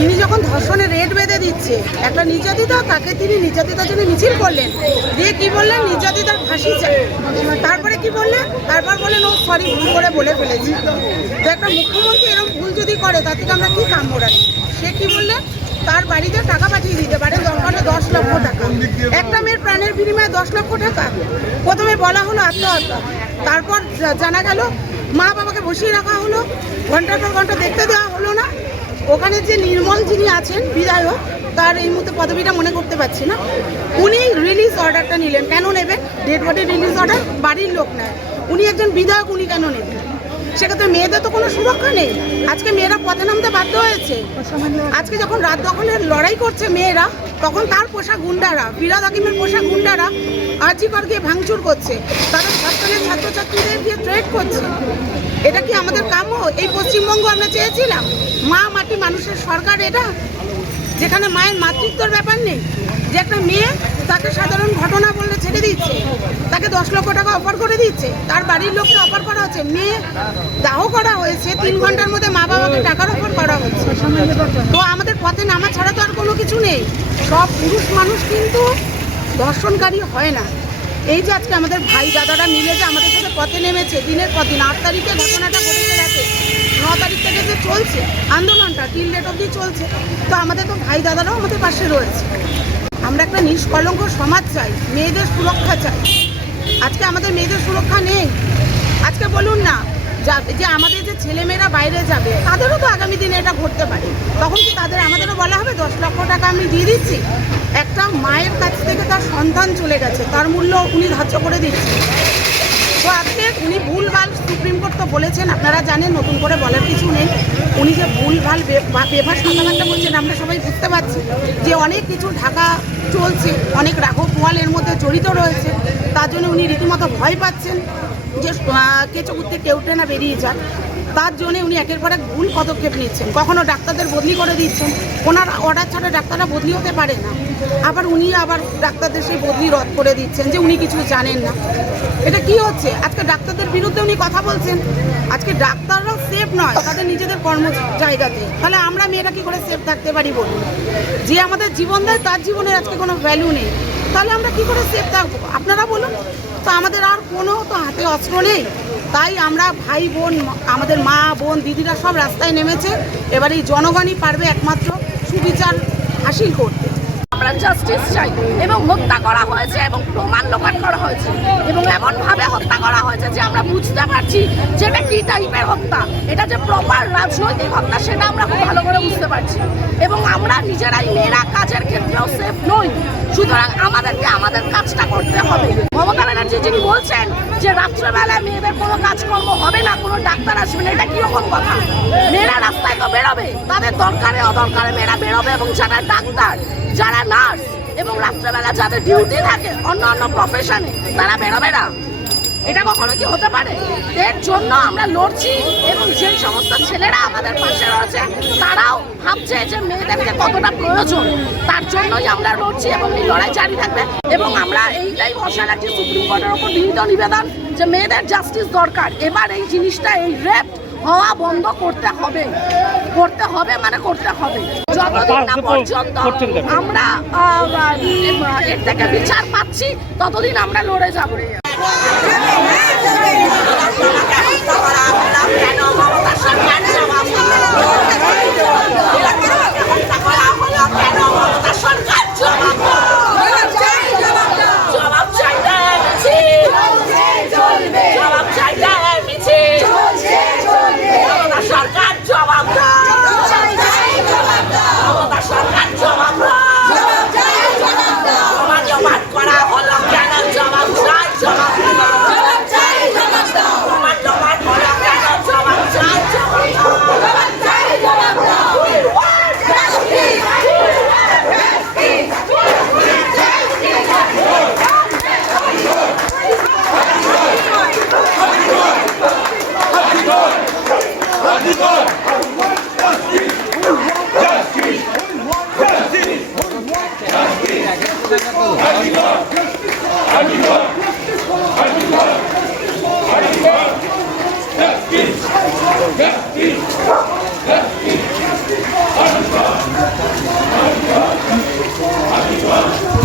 তিনি যখন ধর্ষণের রেট বেঁধে দিচ্ছে, একটা নির্যাতিতা, তাকে তিনি নির্যাতিতার জন্য মিছিল করলেন। দিয়ে কি বললেন? নির্যাতিতার ফাঁসি চাই তারপরে কি বললেন? তারপর বললেন, ও সরি ভুল করে বলে ফেলেছি। তো একটা মুখ্যমন্ত্রী এরকম ভুল যদি করে, তার থেকে আমরা কী কাম্য রাখি সে কি বললেন তার বাড়িতে টাকা পাঠিয়ে দিতে পারে, দরকারে দশ লক্ষ টাকা। একটা মেয়ের প্রাণের বিনিময়ে দশ লক্ষ টাকা। প্রথমে বলা হলো আত্মহত্যা। তারপর জানা গেল, মা বাবাকে বসিয়ে রাখা হলো। ঘণ্টার পর ঘণ্টা দেখতে দেওয়া হলো না। ওখানে যে নির্মল যিনি আছেন, বিধায়ক, তার এই মুহূর্তে পদবিটা মনে করতে পারছি না। উনি রিলিজ অর্ডারটা নিলেন। কেন নেবেন? ডেড বডি রিলিজ অর্ডার বাড়ির লোক নেয়। উনি একজন বিধায়ক, উনি কেন নেবেন? সেক্ষেত্রে মেয়েদের তো কোনো সুরক্ষা নেই। আজকে মেয়েরা পথে নামতে বাধ্য হয়েছে। আজকে যখন রাত দখলের লড়াই করছে মেয়েরা, তখন তার পোশাক গুন্ডারা বিরাদ হাকিমের পোশাক গুন্ডারা আর্জিকর গিয়ে ভাঙচুর করছে। তাদের ছাত্রের ছাত্রছাত্রীদের গিয়ে ট্রেড করছে। এটা কি আমাদের কাম্য? এই পশ্চিমবঙ্গ আমরা চেয়েছিলাম? মা মাটি মানুষের সরকার এটা? যেখানে মায়ের মাতৃত্বর ব্যাপার নেই। যে একটা মেয়ে তাকে সাধারণ ঘটনা বললে ছেড়ে দিচ্ছে। লক্ষ টাকা অফার করে দিচ্ছে। তার বাড়ির লোককে অফার করা হচ্ছে। মেয়ে দাহ করা হয়েছে। তিন ঘণ্টার মধ্যে মা বাবাকে টাকার অফার করা হচ্ছে তো আমাদের পথে নামা ছাড়া তো আর কোনো কিছু নেই। সব পুরুষ মানুষ কিন্তু ধর্ষণকারী হয় না। এই যে আজকে আমাদের ভাই দাদারা মিলে যে আমাদের সাথে পথে নেমেছে, দিনের পর দিন। আট তারিখে ঘটনাটা ঘটেছে রাতে ন তারিখ থেকে যে চলছে, আন্দোলনটা টিল ডেট অবধি চলছে। তো আমাদের তো ভাই দাদারাও আমাদের পাশে রয়েছে। আমরা একটা নিষ্কলঙ্ক সমাজ চাই, মেয়েদের সুরক্ষা চাই। আজকে আমাদের মেয়েদের সুরক্ষা নেই। আজকে বলুন না, যা- আমাদের যে ছেলেমেয়েরা বাইরে যাবে, তাদেরও তো আগামী দিনে এটা ঘটতে পারে। তখন কি তাদের, আমাদেরও বলা হবে, দশ লক্ষ টাকা আমি দিয়ে দিচ্ছি? একটা মায়ের কাছ থেকে তার সন্তান চলে গেছে, তার মূল্য উনি ধার্য করে দিচ্ছেন। তো আজকে উনি ভুলভাল সুপ্রিম কোর্ট তো বলেছেন, আপনারা জানেন, নতুন করে বলার কিছু নেই। উনি যে ভুলভাল বে- বা বেভাস কথাবার্তা বলছেন, আমরা সবাই বুঝতে পারছি যে অনেক কিছু ঢাকা চলছে, অনেক রাঘব পোয়াল এর মধ্যে জড়িত রয়েছে। তার জন্য উনি রীতিমতো ভয় পাচ্ছেন যে কেঁচো কুত্তে কেউটে না বেরিয়ে যাক। তার জন্য উনি একের পর এক ভুল পদক্ষেপ নিচ্ছেন। কখনো ডাক্তারদের বদলি করে দিচ্ছেন। ওনার অর্ডার ছাড়া ডাক্তাররা বদলি হতে পারে না। আবার উনি আবার ডাক্তারদের সেই বদলি রদ করে দিচ্ছেন যে, উনি কিছু জানেন না। এটা কি হচ্ছে? আজকে ডাক্তারদের বিরুদ্ধে উনি কথা বলছেন। আজকে ডাক্তাররাও সেফ নয়, তাদের নিজেদের কর্ম জায়গাতে তাহলে আমরা মেয়েরা কি করে সেফ থাকতে পারি বলুন? যে আমাদের জীবন দেয়, তার জীবনের আজকে কোনো ভ্যালু নেই। তাহলে আমরা কি করে সেফ থাকব আপনারা বলুন। তো আমাদের আর কোনো তো হাতে অস্ত্র নেই। তাই আমরা ভাই বোন, আমাদের মা, বোন, দিদিরা সব রাস্তায় নেমেছে। এবার এই জনগণই পারবে একমাত্র সুবিচার হাসিল করতে। জাস্টিস চাই এবং হত্যা করা হয়েছে এবং প্রমাণ লোপাট করা হয়েছে এবং এমনভাবে হত্যা করা হয়েছে যে আমরা বুঝতে পারছি যে এটা কী টাইপের হত্যা। এটা যে প্রপার রাজনৈতিক হত্যা, সেটা আমরা খুব ভালো করে বুঝতে পারছি। এবং আমরা নিজেরাই মেয়েরা কাজের ক্ষেত্রেও সেফ নই। সুতরাং আমাদেরকে আমাদের কাজটা করতে হবে। মমতা ব্যানার্জি যিনি বলছেন যে রাত্রেবেলায় মেয়েদের কোনো কাজকর্ম হবে না, কোনো ডাক্তার আসবে না, এটা কীরকম কথা? মেয়েরা রাস্তায় তো বেরোবে, তাদের দরকারে অদরকারে মেয়েরা বেরোবে এবং যারা ডাক্তার, যারা নার্স এবং রাত্রেবেলা যাদের ডিউটি থাকে, অন্য অন্য প্রফেশনে তারা বেরোবে না। এটা কখনো কি হতে পারে? এর জন্য আমরা লড়ছি এবং যে সমস্ত ছেলেরা আমাদের পাশে রয়েছে ভাবছে যে মেয়েদেরকে কতটা প্রয়োজন তার জন্যই আমরা লড়ছি এবং এই লড়াই জারি থাকবে এবং আমরা এইটাই ভরসা রাখছি সুপ্রিম কোর্টের ওপর বিনীত নিবেদন যে মেয়েদের জাস্টিস দরকার এবার এই জিনিসটা এই রেপ হওয়া বন্ধ করতে হবে করতে হবে মানে করতে হবে যতদিন না পর্যন্ত আমরা এর থেকে বিচার পাচ্ছি ততদিন আমরা লড়ে যাব কেন